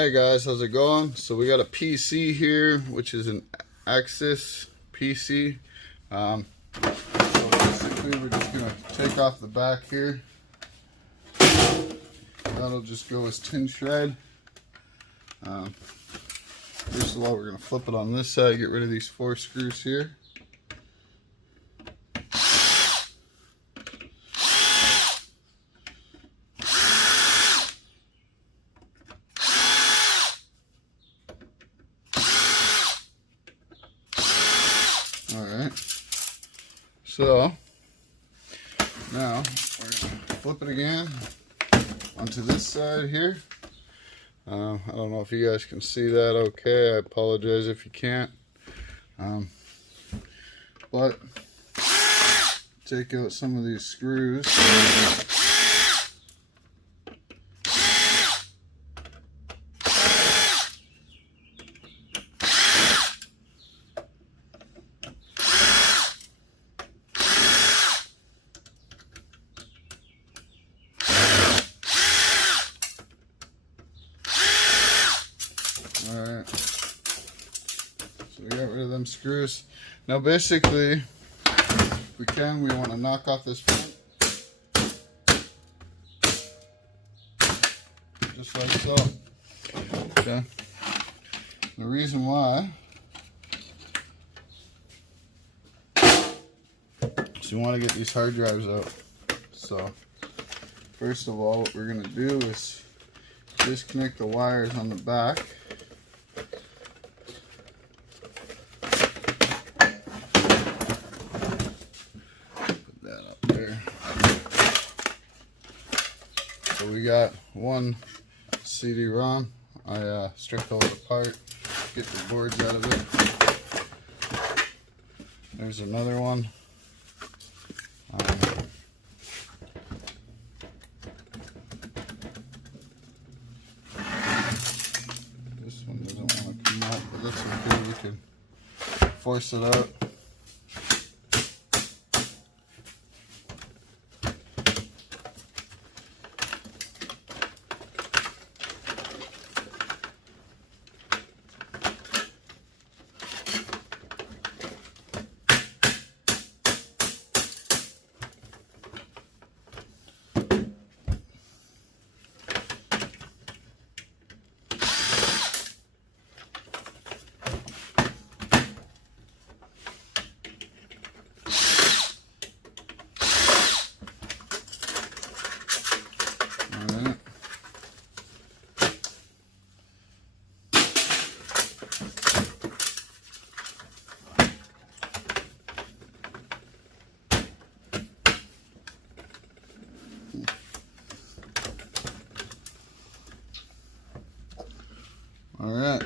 Hey guys, how's it going? So we got a PC here, which is an Axis PC. So basically we're just going to take off the back here. That'll just go as tin shred. First of all, we're going to flip it on this side, get rid of these 4 screws here. Alright, so now we're going to flip it again onto this side here. I don't know if you guys can see that okay. I apologize if you can't. But take out some of these screws. Alright, so we got rid of them screws. Now basically, if we can, we want to knock off this front. Just like so. Okay. The reason why is you want to get these hard drives out. So, first of all, what we're going to do is disconnect the wires on the back. So we got one CD-ROM. I stripped all it apart, get the boards out of it. There's another one. This one doesn't want to come out, but that's okay. We can force it out. Alright.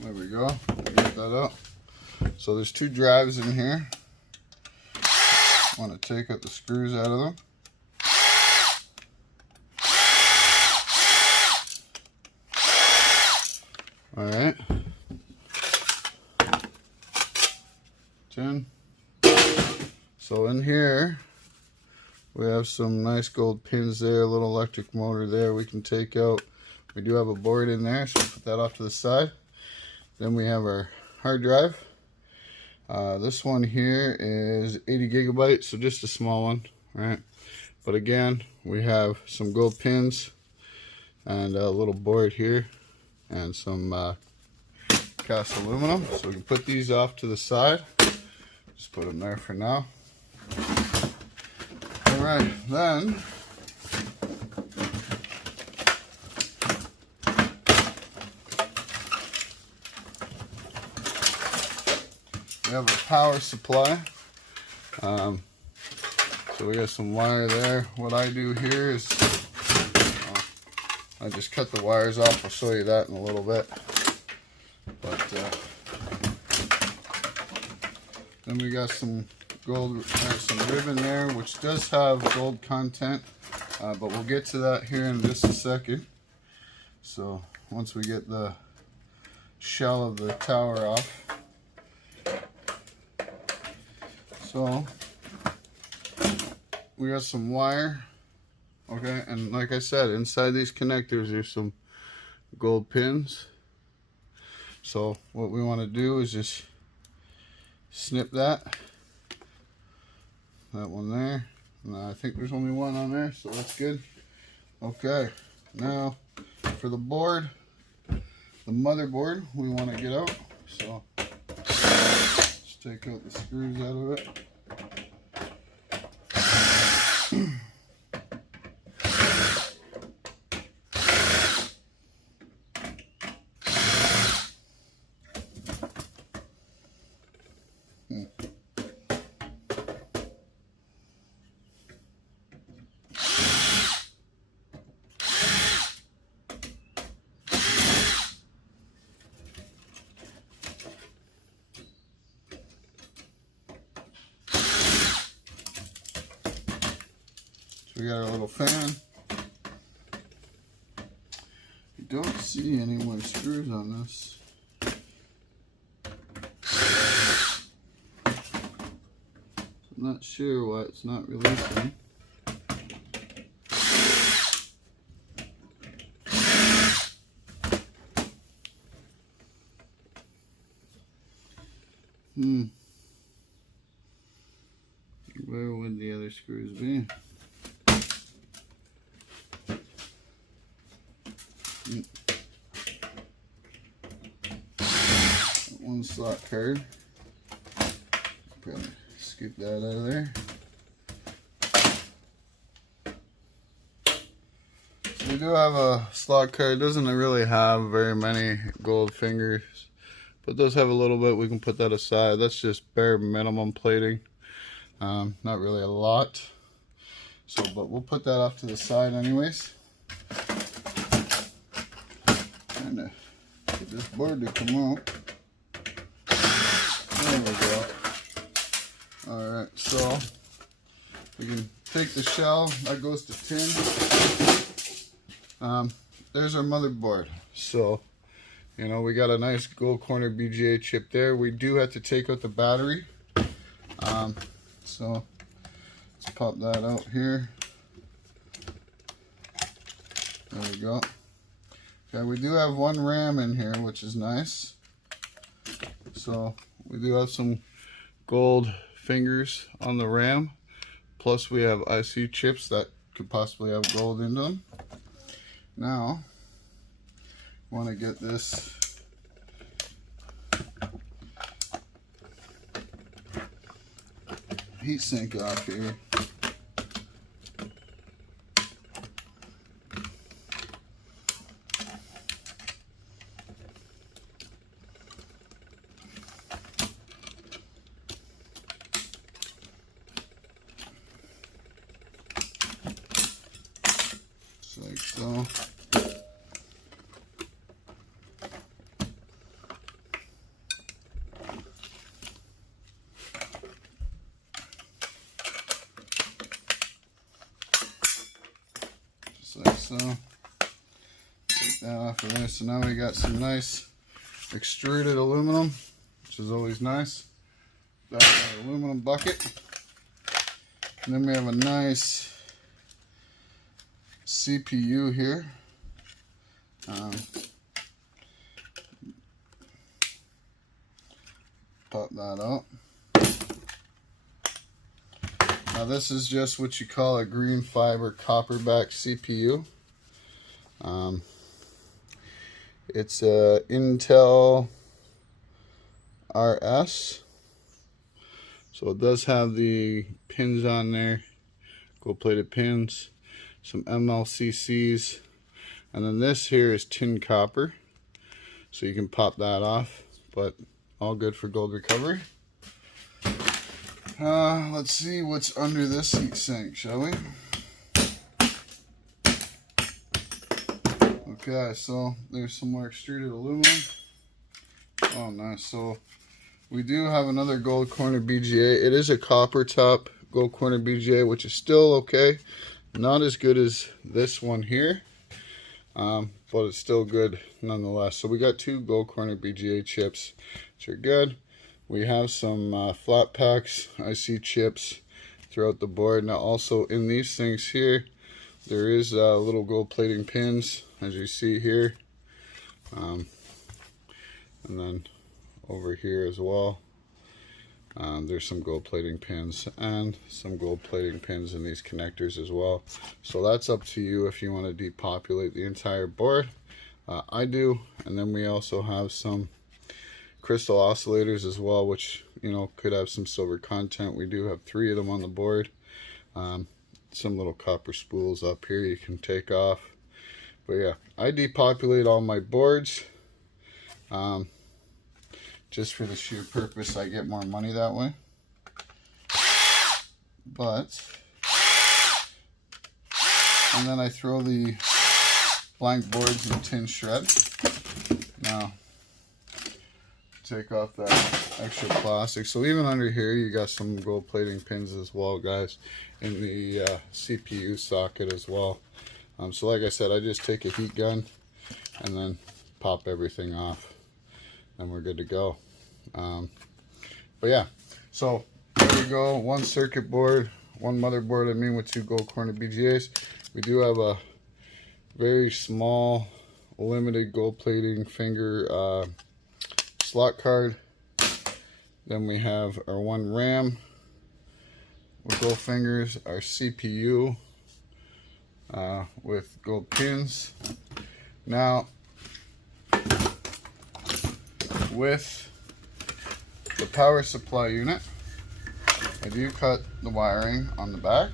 There we go. Get that out. So there's 2 drives in here. Want to take out the screws out of them. Alright. 10. So in here, we have some nice gold pins there, a little electric motor there we can take out. We do have a board in there, so put that off to the side. Then we have our hard drive. This one here is 80 gigabytes, so just a small one, right? But again, we have some gold pins and a little board here and some cast aluminum. So we can put these off to the side. Just put them there for now. Alright, then we have a power supply. So we got some wire there. What I do here is I just cut the wires off. I'll show you that in a little bit. But then we got some gold, some ribbon there, which does have gold content, but we'll get to that here in just a second. So once we get the shell of the tower off, So we got some wire, okay, and like I said, inside these connectors there's some gold pins. So what we want to do is just snip that one there. And I think there's only one on there, so that's good. Okay, now for the board, the motherboard, we want to get out. So let's take out the screws out of it. We got our little fan. I don't see any more screws on this. I'm not sure why it's not releasing. Where would the other screws be? One slot card. Probably scoop that out of there. So we do have a slot card. It doesn't really have very many gold fingers, but it does have a little bit. We can put that aside. That's just bare minimum plating. Not really a lot. So, but we'll put that off to the side anyways. Trying to get this board to come out. There we go. Alright, so we can take the shell, that goes to tin. There's our motherboard. So, you know, we got a nice gold corner BGA chip there. We do have to take out the battery. So let's pop that out here. There we go. Okay, we do have one RAM in here, which is nice. So we do have some gold fingers on the RAM. Plus we have IC chips that could possibly have gold in them. Now, I want to get this heatsink off here. Just like so. Like so. Take that off of there. So now we got some nice extruded aluminum, which is always nice. Got our aluminum bucket. And then we have a nice CPU here. Pop that out. Now this is just what you call a green fiber copper back CPU. It's a Intel RS. So it does have the pins on there, gold plated pins, some MLCCs, and then this here is tin copper. So you can pop that off, but all good for gold recovery. Let's see what's under this heat sink, shall we? Okay, so there's some more extruded aluminum. Oh, nice. So we do have another gold corner BGA. It is a copper top gold corner BGA, which is still okay. Not as good as this one here, but it's still good nonetheless. So we got two gold corner BGA chips, which are good. We have some flat packs, IC chips throughout the board. Now also in these things here, there is little gold plating pins, as you see here. And then over here as well, there's some gold plating pins and some gold plating pins in these connectors as well. So that's up to you if you want to depopulate the entire board. I do. And then we also have some crystal oscillators as well, which, you know, could have some silver content. We do have 3 of them on the board. Some little copper spools up here you can take off. But yeah, I depopulate all my boards just for the sheer purpose I get more money that way. But, and then I throw the blank boards in tin shred. Now, take off that extra plastic. So even under here you got some gold plating pins as well, guys, in the CPU socket as well. So like I said, I just take a heat gun and then pop everything off and we're good to go. But yeah, so there we go. 1 circuit board, 1 motherboard, I mean, with 2 gold corner BGAs. We do have a very small limited gold plating finger slot card. Then we have our 1 RAM with gold fingers, our CPU with gold pins. Now, with the power supply unit, I do cut the wiring on the back.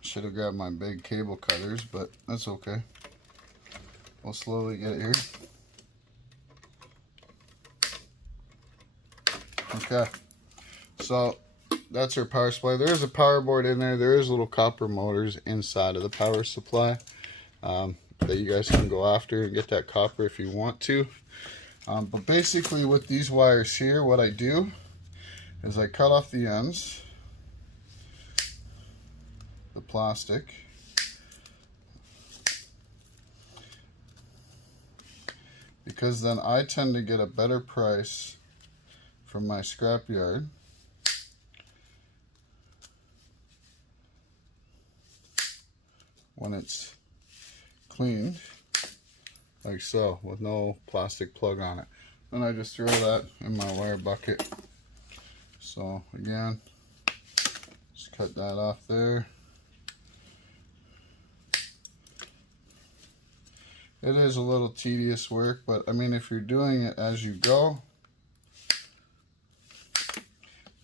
Should have grabbed my big cable cutters, but that's okay. We'll slowly get it here. Okay, so that's our power supply. There is a power board in there. There is little copper motors inside of the power supply that you guys can go after and get that copper if you want to. But basically with these wires here, what I do is I cut off the ends, the plastic, because then I tend to get a better price from my scrapyard when it's cleaned, like so, with no plastic plug on it. Then I just throw that in my wire bucket. So again, just cut that off there. It is a little tedious work, but I mean, if you're doing it as you go,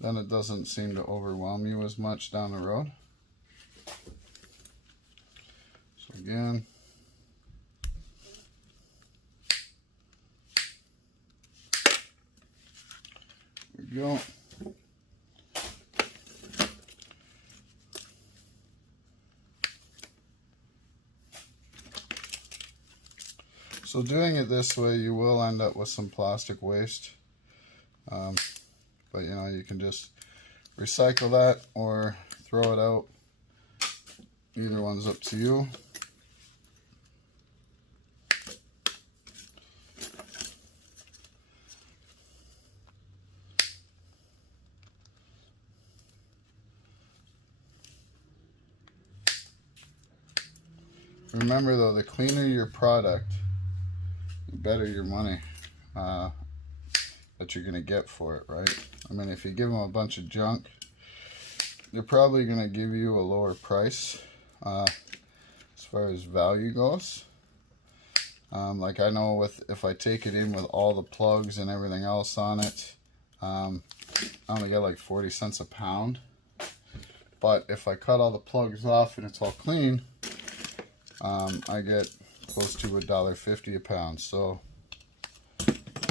then it doesn't seem to overwhelm you as much down the road. So again, there we go. So doing it this way, you will end up with some plastic waste. But you know, you can just recycle that or throw it out. Either one's up to you. Remember though, the cleaner your product, the better your money that you're going to get for it, right? I mean, if you give them a bunch of junk, they're probably going to give you a lower price as far as value goes. Like I know if I take it in with all the plugs and everything else on it, I only get like 40 cents a pound. But if I cut all the plugs off and it's all clean, I get close to $1.50 a pound. So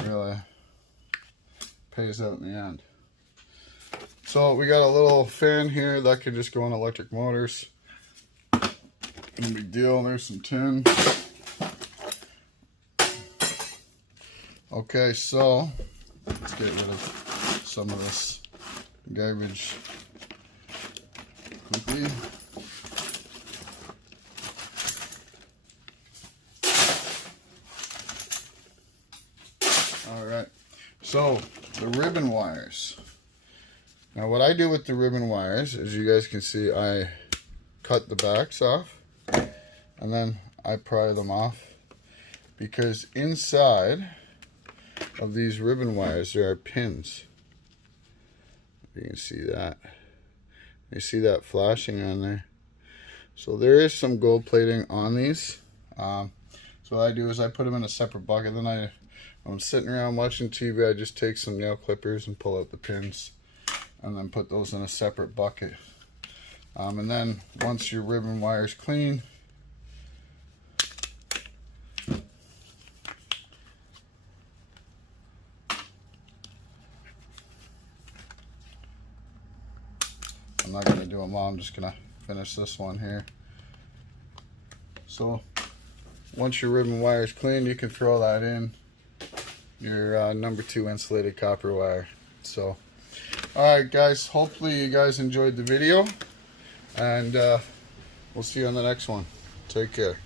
really pays out in the end. So we got a little fan here that could just go on electric motors. No big deal. There's some tin. Okay, so let's get rid of some of this garbage quickly. Alright, so the ribbon wires. Now what I do with the ribbon wires, as you guys can see, I cut the backs off and then I pry them off, because inside of these ribbon wires there are pins. You can see that. You see that flashing on there. So there is some gold plating on these. So what I do is I put them in a separate bucket. Then when I'm sitting around watching TV, I just take some nail clippers and pull out the pins and then put those in a separate bucket. And then once your ribbon wire is clean, I'm not going to do them all, I'm just going to finish this one here. So once your ribbon wire is clean, you can throw that in your number 2 insulated copper wire. So alright guys, hopefully you guys enjoyed the video, and we'll see you on the next one. Take care.